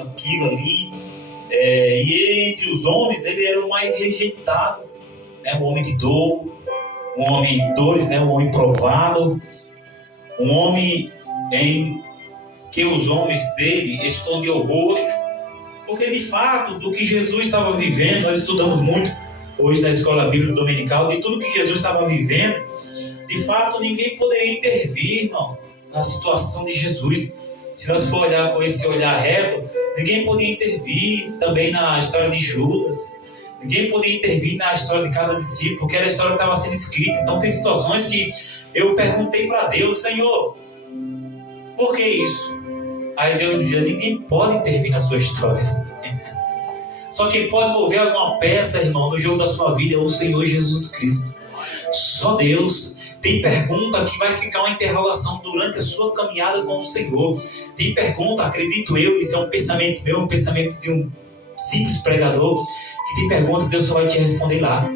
aquilo ali. E entre os homens, ele era o mais rejeitado, né? Um homem de dor, um homem de dores, né? Um homem provado, um homem em que os homens dele escondiam o rosto, porque de fato, do que Jesus estava vivendo, nós estudamos muito hoje na escola bíblica dominical, de tudo que Jesus estava vivendo, de fato ninguém poderia intervir, irmão, na situação de Jesus. Se nós for olhar com esse olhar reto, ninguém podia intervir também na história de Judas, ninguém podia intervir na história de cada discípulo, porque era a história que estava sendo escrita. Então tem situações que eu perguntei para Deus: Senhor, por que isso? Aí Deus dizia: ninguém pode intervir na sua história. Só quem pode mover alguma peça, irmão, no jogo da sua vida é o Senhor Jesus Cristo. Só Deus. Tem pergunta que vai ficar uma interrogação durante a sua caminhada com o Senhor. Tem pergunta, acredito eu, isso é um pensamento meu, um pensamento de um simples pregador, que tem pergunta que Deus só vai te responder lá.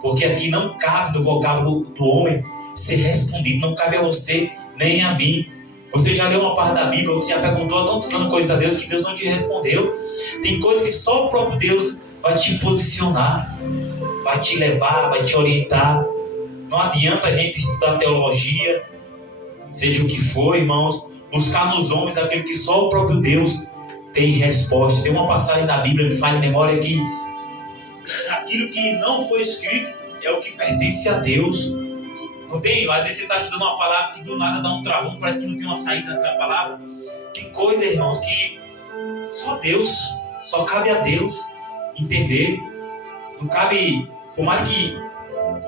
Porque aqui não cabe no vocábulo do homem ser respondido, não cabe a você nem a mim. Você já leu uma parte da Bíblia, você já perguntou há tantos anos coisas a Deus que Deus não te respondeu. Tem coisas que só o próprio Deus vai te posicionar, vai te levar, vai te orientar. Não adianta a gente estudar teologia, seja o que for, irmãos, buscar nos homens aquilo que só o próprio Deus tem resposta. Tem uma passagem da Bíblia que faz de memória que aquilo que não foi escrito é o que pertence a Deus. Não tem? Às vezes você está estudando uma palavra que do nada dá um travão, parece que não tem uma saída naquela palavra. Tem coisa, irmãos, que só Deus, só cabe a Deus entender. Não cabe, por mais que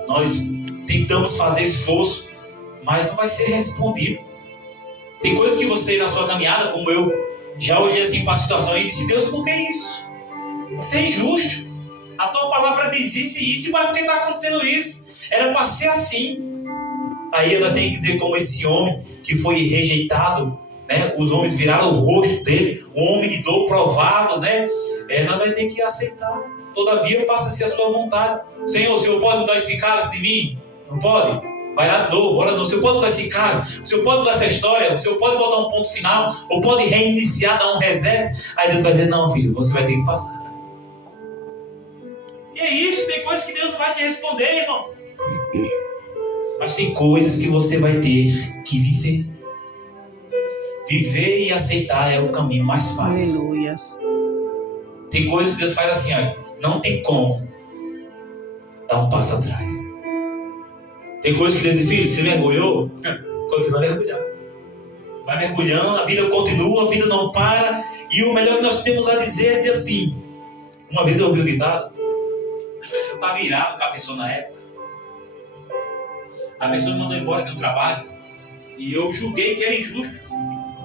nós tentamos fazer esforço, mas não vai ser respondido. Tem coisas que você, na sua caminhada, como eu, já olhei assim para a situação e disse: Deus, por que isso? Isso é injusto. A tua palavra diz isso e isso, mas por que está acontecendo isso? Era para ser assim. Aí nós temos que dizer como esse homem que foi rejeitado, né? Os homens viraram o rosto dele, um homem de dor provado, né? Nós vamos ter que aceitar. Todavia, faça-se a sua vontade. Senhor, o Senhor pode mudar esse cálice de mim? Não pode? Vai lá de novo, ora não. O Senhor pode mudar esse cálice? O Senhor pode mudar essa história? O Senhor pode botar um ponto final? Ou pode reiniciar, dar um reset? Aí Deus vai dizer: não, filho, você vai ter que passar. E é isso, tem coisas que Deus não vai te responder, irmão. Mas tem coisas que você vai ter que viver. Viver e aceitar é o caminho mais fácil. Aleluia. Tem coisas que Deus faz assim, ó, não tem como dar um passo atrás. Tem coisas que Deus diz: filho, você mergulhou, continua mergulhando. Vai mergulhando, a vida continua, a vida não para. E o melhor que nós temos a dizer é dizer assim. Uma vez eu ouvi um ditado, eu estava irado com a pessoa na época. A pessoa me mandou embora do trabalho e eu julguei que era injusto.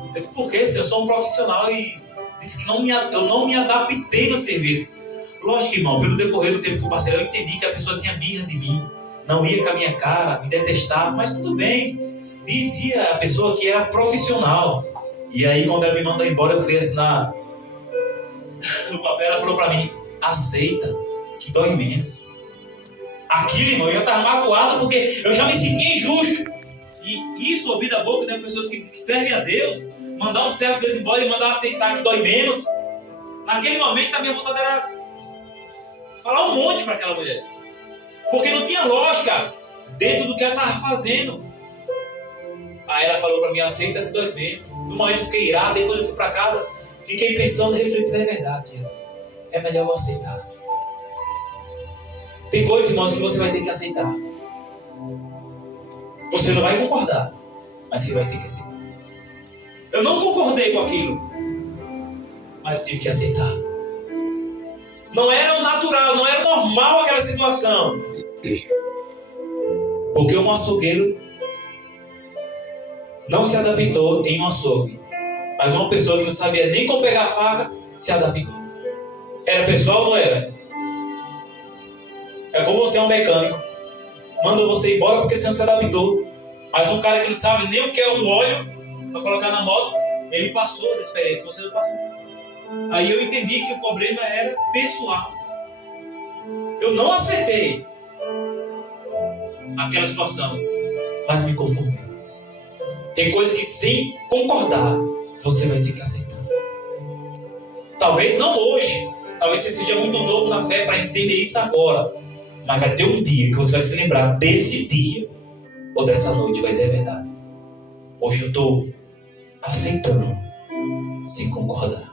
Eu disse: por quê? Se eu sou um profissional e disse que eu não me adaptei no serviço. Lógico, irmão, pelo decorrer do tempo que eu passei, eu entendi que a pessoa tinha birra de mim, não ia com a minha cara, me detestava, mas tudo bem. Dizia a pessoa que era profissional. E aí, quando ela me mandou embora, eu fui assinar no papel. Ela falou para mim: aceita, que dói menos. Aquilo, irmão, eu já estava magoado porque eu já me sentia injusto. E isso, ouvir da boca de pessoas que servem a Deus, mandar um servo de Deus embora e mandar aceitar que dói menos. Naquele momento, a minha vontade era falar um monte para aquela mulher. Porque não tinha lógica dentro do que ela estava fazendo. Aí ela falou para mim: aceita que dói menos. No momento eu fiquei irado, depois eu fui para casa, fiquei pensando, refletindo: é verdade, Jesus. É melhor eu aceitar. Tem coisas, irmãos, que você vai ter que aceitar. Você não vai concordar, mas você vai ter que aceitar. Eu não concordei com aquilo, mas eu tive que aceitar. Não era o natural, não era normal aquela situação. Porque um açougueiro não se adaptou em um açougue. Mas uma pessoa que não sabia nem como pegar a faca se adaptou. Era pessoal ou não era? É como você é um mecânico. Manda você embora porque você não se adaptou. Mas um cara que não sabe nem o que é um óleo para colocar na moto, ele passou da experiência, você não passou. Aí eu entendi que o problema era pessoal. Eu não aceitei aquela situação, mas me conformei. Tem coisas que sem concordar, você vai ter que aceitar. Talvez não hoje. Talvez você seja muito novo na fé para entender isso agora. Mas vai ter um dia que você vai se lembrar desse dia ou dessa noite. Vai dizer a verdade. Hoje eu estou aceitando sem concordar.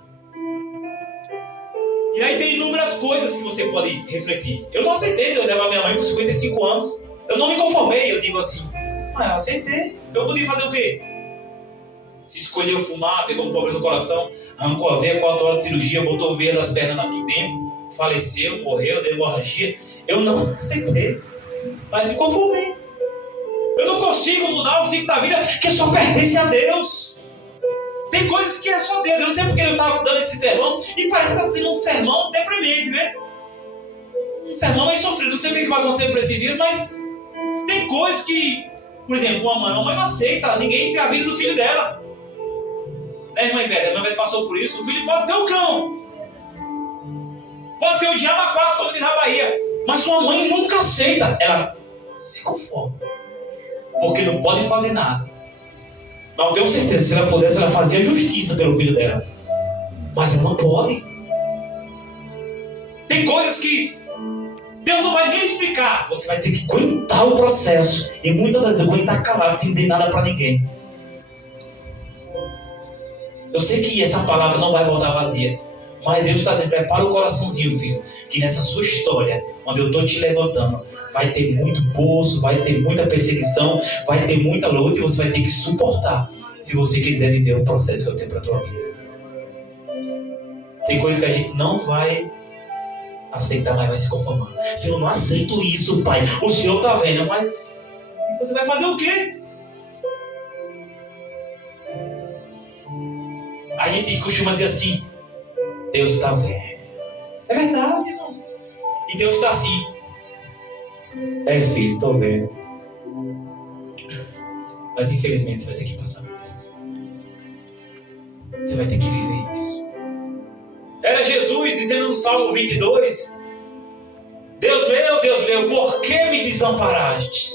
E aí tem inúmeras coisas que você pode refletir. Eu não aceitei eu levar minha mãe com 55 anos. Eu não me conformei. Eu digo assim, mas eu aceitei. Eu podia fazer o quê? Se escolheu fumar, pegou um problema no coração, arrancou a veia, 4 horas de cirurgia, botou veia das pernas aqui dentro, faleceu, morreu, deu hemorragia. Eu não aceitei, mas me conformei. Eu não consigo mudar o ciclo da vida que só pertence a Deus. Tem coisas que é só Deus. Eu não sei porque eu estava dando esse sermão e parece que está sendo um sermão deprimente, né? Um sermão meio sofrido. Não sei o que vai acontecer por esses dias, mas tem coisas que, por exemplo, uma mãe não aceita ninguém ter a vida do filho dela. Né, irmã Ivete? A irmã Ivete passou por isso. O filho pode ser o cão, pode ser o diabo a quatro, como diz na Bahia, mas sua mãe nunca aceita. Ela se conforma, porque não pode fazer nada. Mas eu tenho certeza, se ela pudesse, ela fazia justiça pelo filho dela. Mas ela não pode. Tem coisas que Deus não vai nem explicar. Você vai ter que aguentar o processo. E muitas das vezes aguentar calado, sem dizer nada para ninguém. Eu sei que essa palavra não vai voltar vazia. Mas Deus está dizendo, prepara o coraçãozinho, filho. Que nessa sua história, onde eu estou te levantando, vai ter muito poço, vai ter muita perseguição, vai ter muita luta e você vai ter que suportar, se você quiser viver o processo que eu tenho para a tua vida. Tem coisas que a gente não vai aceitar, mas vai se conformar. Senhor, eu não aceito isso, Pai. O Senhor está vendo, mas você vai fazer o quê? A gente costuma dizer assim, Deus está vendo. É verdade, irmão. E Deus está assim. Filho, estou vendo. Mas infelizmente você vai ter que passar por isso. Você vai ter que viver isso. Era Jesus dizendo no Salmo 22, Deus meu, por que me desamparaste?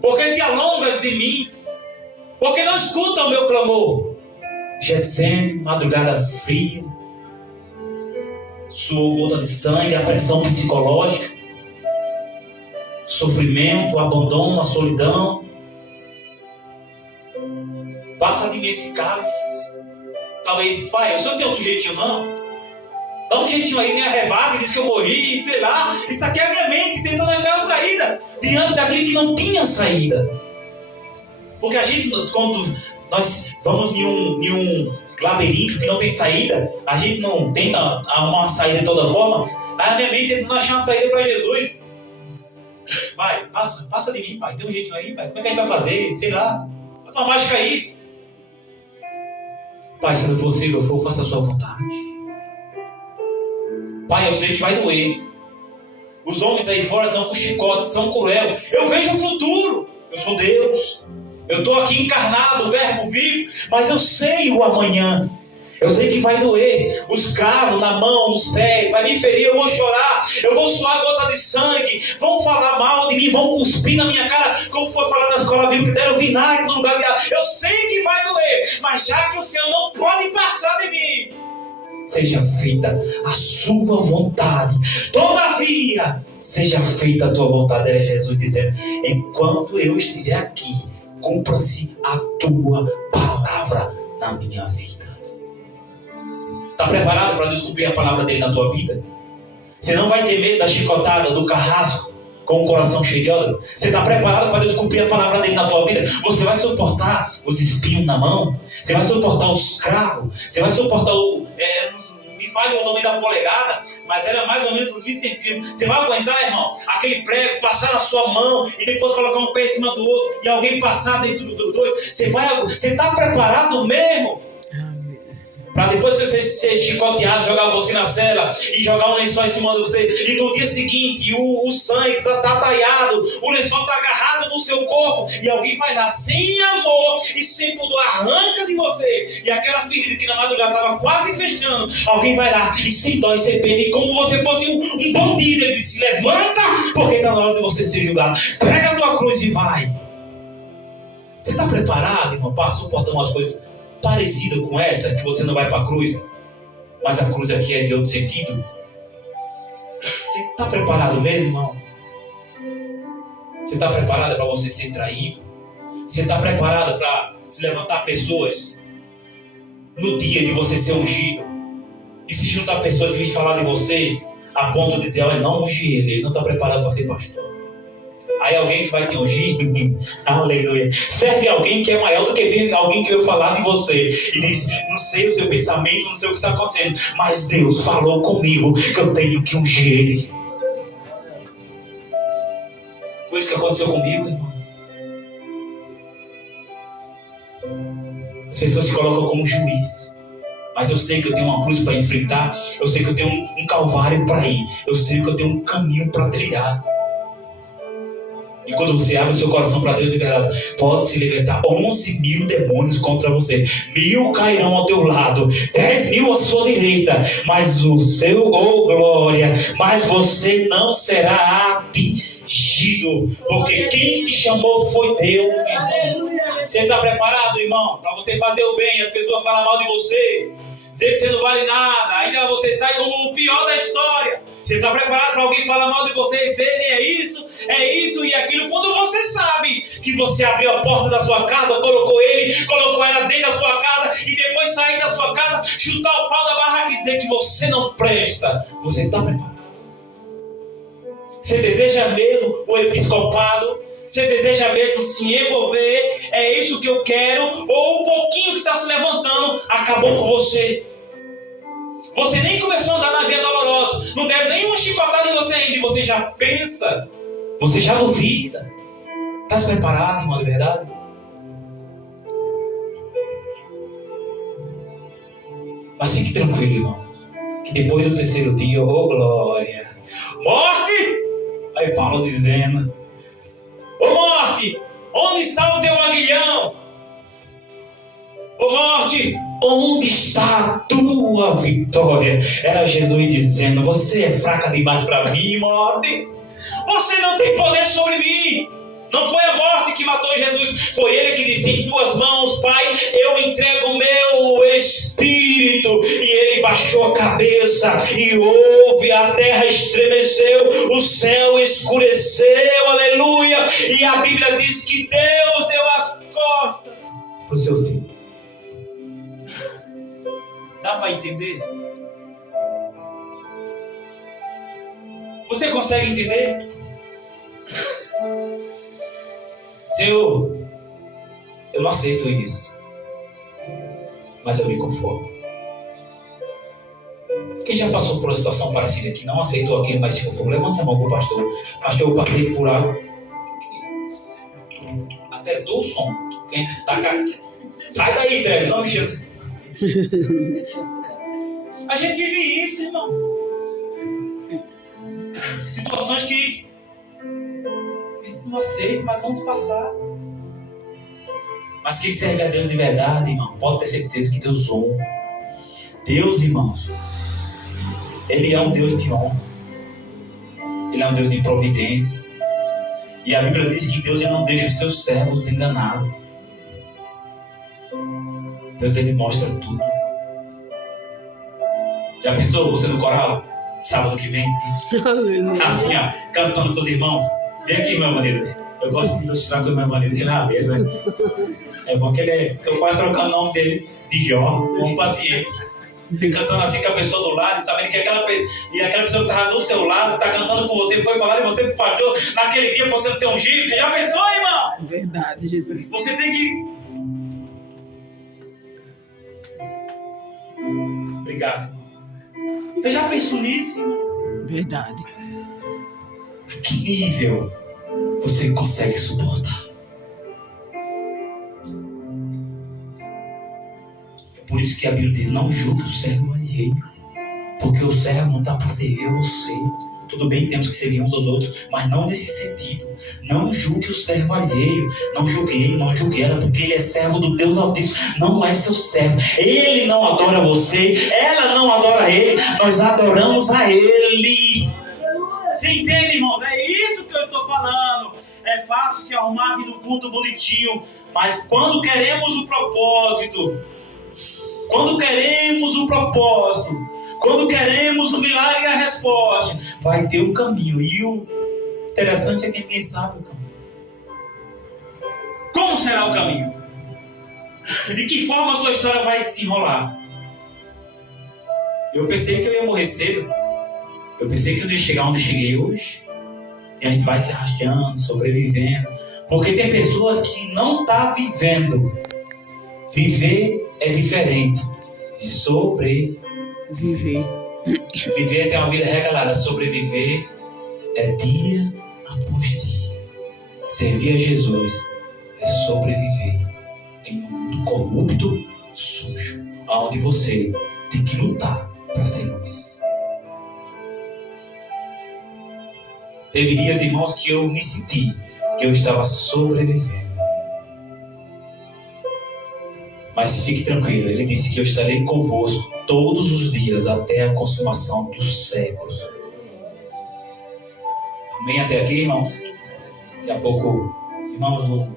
Por que te alongas de mim? Por que não escuta o meu clamor? Getsemane, madrugada fria, suou gota de sangue, a pressão psicológica, sofrimento, o abandono, a solidão. Passa de mim esse cálice. Talvez, Pai, o senhor tem outro jeitinho não? Dá um jeitinho aí, me arrebata e diz que eu morri, sei lá. Isso aqui é a minha mente tentando achar uma saída diante daquele que não tinha saída. Porque a gente, quando nós vamos em um labirinto que não tem saída, a gente não tenta arrumar uma saída de toda forma. Aí a minha mente tentando achar uma saída para Jesus. Pai, passa de mim, Pai. Tem um jeitinho aí, Pai. Como é que a gente vai fazer? Sei lá. Faz uma mágica aí. Pai, se não for eu for, faça a sua vontade. Pai, eu sei que vai doer. Os homens aí fora estão com chicote, são cruel. Eu vejo o futuro. Eu sou Deus. Eu estou aqui encarnado, o verbo vivo, mas eu sei o amanhã. Eu sei que vai doer. Os cravos na mão, nos pés, vai me ferir, eu vou chorar, eu vou suar gota de sangue, vão falar mal de mim, vão cuspir na minha cara, como foi falado na escola bíblica, deram vinagre no lugar de água. Eu sei que vai doer, mas já que o Senhor não pode passar de mim, seja feita a sua vontade. Todavia, seja feita a tua vontade. Era Jesus dizendo, enquanto eu estiver aqui, cumpra-se a tua palavra na minha vida. Está preparado para Deus cumprir a palavra dele na tua vida? Você não vai ter medo da chicotada, do carrasco, com o coração cheio de ódio? Você está preparado para Deus cumprir a palavra dele na tua vida? Você vai suportar os espinhos na mão? Você vai suportar os cravos? Você vai suportar me fale o nome da polegada, mas era mais ou menos uns 20 centímetros. Você vai aguentar, irmão, aquele prego passar na sua mão e depois colocar um pé em cima do outro e alguém passar dentro dos dois? Você está preparado mesmo? Para depois que você ser chicoteado, jogar você na cela e jogar um lençol em cima de você, e no dia seguinte o sangue está talhado, o lençol está agarrado no seu corpo, e alguém vai lá sem amor e sem pudor, arranca de você, e aquela ferida que na madrugada estava quase fechando, alguém vai lá e sem dó e sem pena, e como você fosse um bandido, ele disse, levanta, porque está na hora de você ser julgado, pega a tua cruz e vai. Você está preparado, irmão, para suportar umas coisas parecida com essa, que você não vai para a cruz? mas a cruz aqui é de outro sentido. Você está preparado mesmo, irmão? Você está preparado para você ser traído? Você está preparado para se levantar pessoas no dia de você ser ungido? E se juntar pessoas e vir falar de você a ponto de dizer, olha, não unge ele não está preparado para ser pastor. Aí alguém que vai te ungir, aleluia, serve alguém que é maior do que alguém que vai falar de você e diz, não sei o seu pensamento, não sei o que está acontecendo, mas Deus falou comigo que eu tenho que ungir ele. Foi isso que aconteceu comigo, irmão. As pessoas se colocam como juiz, mas eu sei que eu tenho uma cruz para enfrentar, eu sei que eu tenho um calvário para ir, eu sei que eu tenho um caminho para trilhar. E quando você abre o seu coração para Deus de verdade, pode se libertar 11 mil demônios contra você. 1000 cairão ao teu lado, 10.000 à sua direita, mas o seu, oh glória, mas você não será atingido, porque quem te chamou foi Deus. Você está preparado, irmão, para você fazer o bem? As pessoas falam mal de você, dizer que você não vale nada, ainda você sai como o pior da história. Você está preparado para alguém falar mal de você e dizer é isso e aquilo, quando você sabe que você abriu a porta da sua casa, colocou ela dentro da sua casa e depois sair da sua casa, chutar o pau da barraca e dizer que você não presta? Você está preparado? Você deseja mesmo o episcopado? Você deseja mesmo se envolver? É isso que eu quero? Ou um pouquinho que está se levantando acabou com você? Você nem começou a andar na via dolorosa, não deram nenhuma chicotada em você ainda, e você já pensa, você já duvida. Está se preparado, irmão, de verdade? Mas fique tranquilo, irmão, que depois do terceiro dia, oh glória, morte! Aí Paulo dizendo, ô morte, onde está o teu aguilhão? Ô morte, onde está a tua vitória? Era Jesus dizendo, você é fraca demais para mim, morte. Você não tem poder sobre mim. Não foi a morte que matou Jesus, foi ele que disse, em tuas mãos, Pai, eu entrego o meu espírito. E ele baixou a cabeça e ouve, a terra estremeceu, o céu escureceu, aleluia. E a Bíblia diz que Deus deu as costas para o seu filho. Dá para entender? Você consegue entender? Senhor, eu não aceito isso, mas eu me conformo. Quem já passou por uma situação parecida que não aceitou aquilo, mas se conformou? Levante a mão para o pastor. Pastor, eu passei por algo. O que é isso? Até dou o som. Quem tá caindo? Sai daí, Trevor, não me Jesus. A gente vive isso, irmão. Situações que a gente não aceita, mas vamos passar. Mas quem serve a Deus de verdade, irmão, pode ter certeza que Deus honra. Deus, irmãos, Ele é um Deus de honra. Ele é um Deus de providência. E a Bíblia diz que Deus ele não deixa os seus servos enganados. Deus ele mostra tudo. Já pensou você no coral? Sábado que vem? Assim, ó, cantando com os irmãos. Vem aqui, meu marido. Eu gosto de ilustrar com o meu marido, que ele é uma vez, né? É bom que ele é. Estou quase trocando o nome dele de Jó, um paciente. Você cantando assim com a pessoa do lado, sabendo que aquela pessoa que estava do seu lado, está cantando com você, foi falar de você pro pastor, naquele dia você ser ungido. Você já pensou, irmão? Verdade, Jesus. Você tem que. Obrigado. Você já pensou nisso, irmão? Verdade. A que nível você consegue suportar? É por isso que a Bíblia diz, não julgue o servo alheio, porque o servo não está para servir você. Tudo bem, temos que servir uns aos outros, mas não nesse sentido. Não julgue o servo alheio, não julgue ele, não julgue ela, porque ele é servo do Deus Altíssimo, não é seu servo. Ele não adora você, ela não adora ele, nós adoramos a ele. Você entende, irmãos? É isso que eu estou falando. É fácil se arrumar vir no culto bonitinho, mas quando queremos o propósito, quando queremos o propósito, quando queremos o milagre e a resposta, vai ter um caminho. E o interessante é que ninguém sabe o caminho. Como será o caminho? De que forma a sua história vai desenrolar? Eu pensei que eu ia morrer cedo. Eu pensei que eu ia chegar onde eu cheguei hoje. E a gente vai se arrastando, sobrevivendo. Porque tem pessoas que não estão vivendo. Viver é diferente de sobreviver. Viver é ter uma vida regalada. Sobreviver é dia após dia. Servir a Jesus é sobreviver em um mundo corrupto, sujo, onde você tem que lutar para ser luz. Teve dias, irmãos, que eu me senti que eu estava sobrevivendo. Mas fique tranquilo, ele disse que eu estarei convosco todos os dias até a consumação dos séculos. Amém até aqui, irmãos? Daqui a pouco, irmãos,